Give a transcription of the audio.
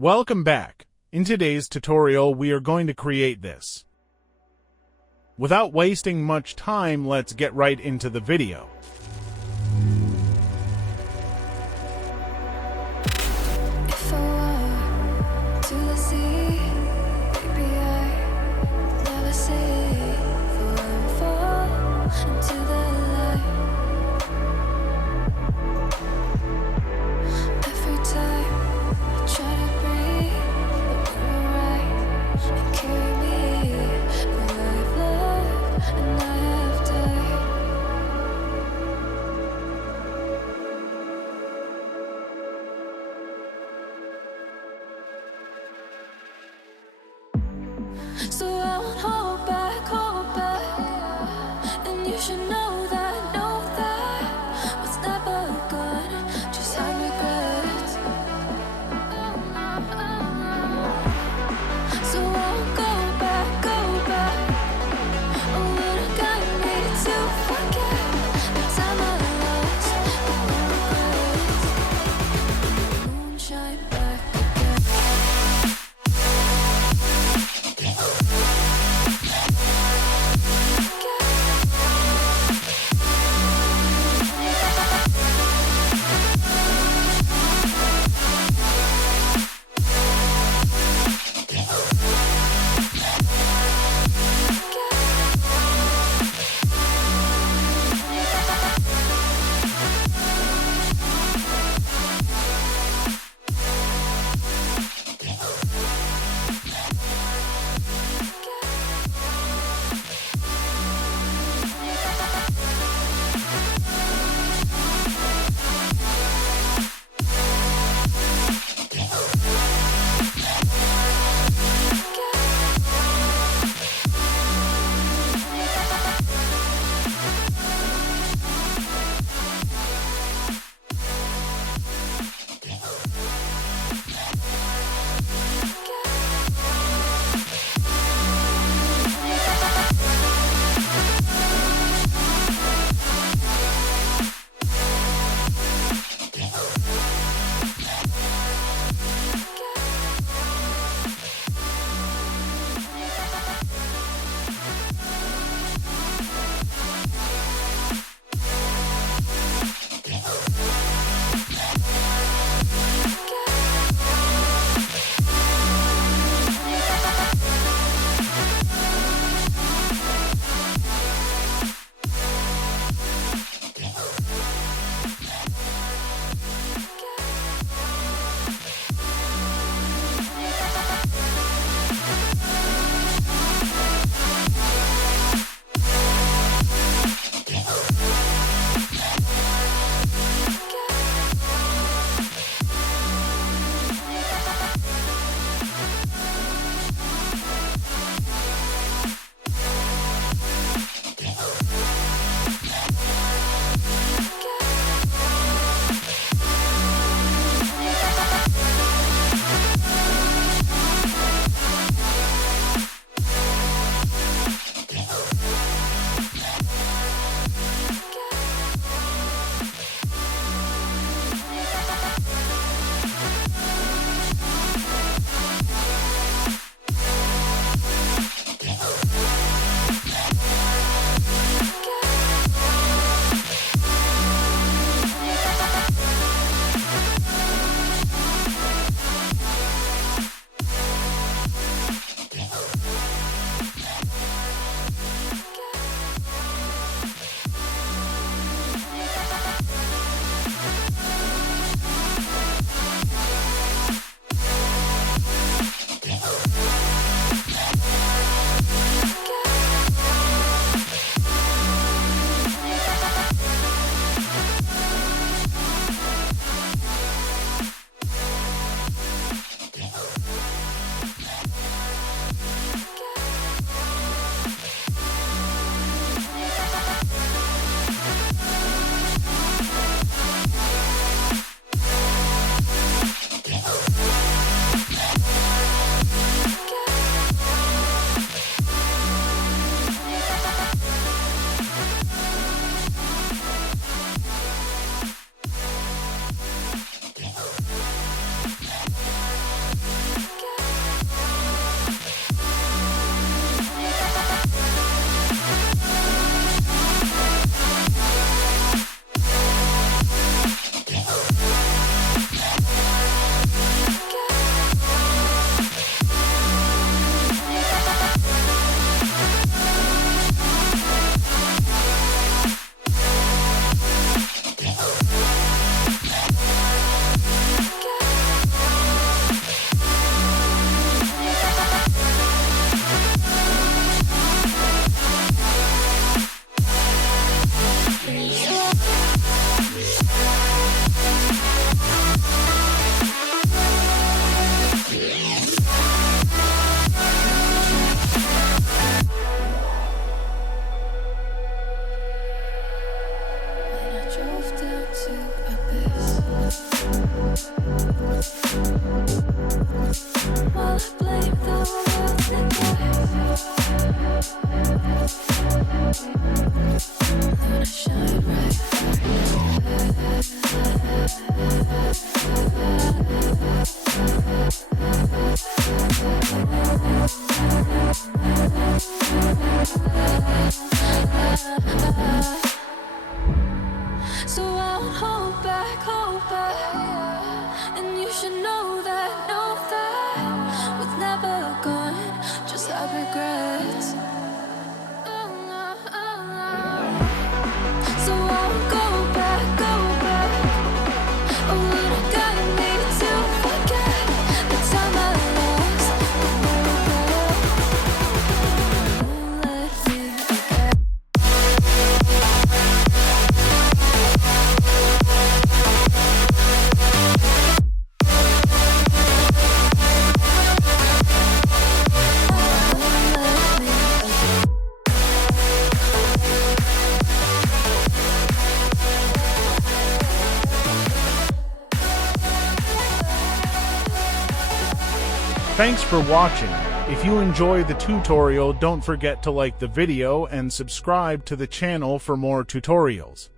Welcome back. In today's tutorial, we are going to create this. Without wasting much time, let's get right into the video. If I walk to the sea, maybe I never say forever fall into the light. Every time I try to breathe, but you're right and carry me where I've loved and I have died. So I won't hold back, and you should know that what's never good just had regrets. So I won't go back, oh, but it got me to forget the time I lost with no regrets. Moonshine back again. blame the world tonight. Gonna shine bright. So I won't hold back, and you should know that was never gone, just have regrets. So I won't go back, oh, what I gotta need to forget the time I lost, won't let me forget. Thanks for watching. If you enjoy the tutorial, don't forget to like the video and subscribe to the channel for more tutorials.